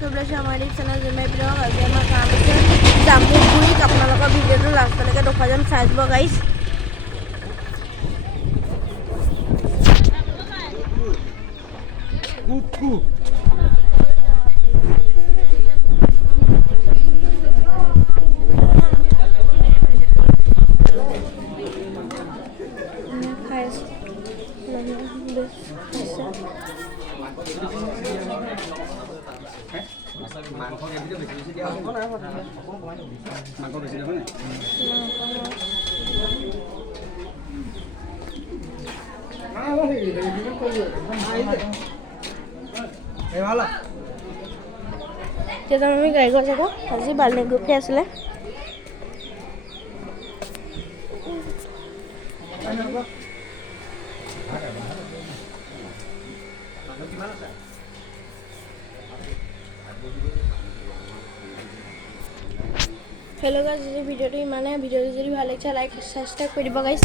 কৰিবলৈ আমাৰ এই চেনেল জুমে বিলাক আজি আমাৰ কাম আছে জামুগুৰিত আপোনালোকৰ ভিডিঅ'টো লাষ্টলৈকে দেখুৱাই যাম চাই দিব গাইছ তেতিয়া আমি গাড়ী গৈ থাকোঁ আজি বাল্টিং গুঠি আছিলে হেল্ল' গাইছ, ভিডিঅ'টো ইমানে। ভিডিঅ'টো যদি ভাল লাগিছে লাইক সাবস্ক্ৰাইব কৰি দিব গাইছ।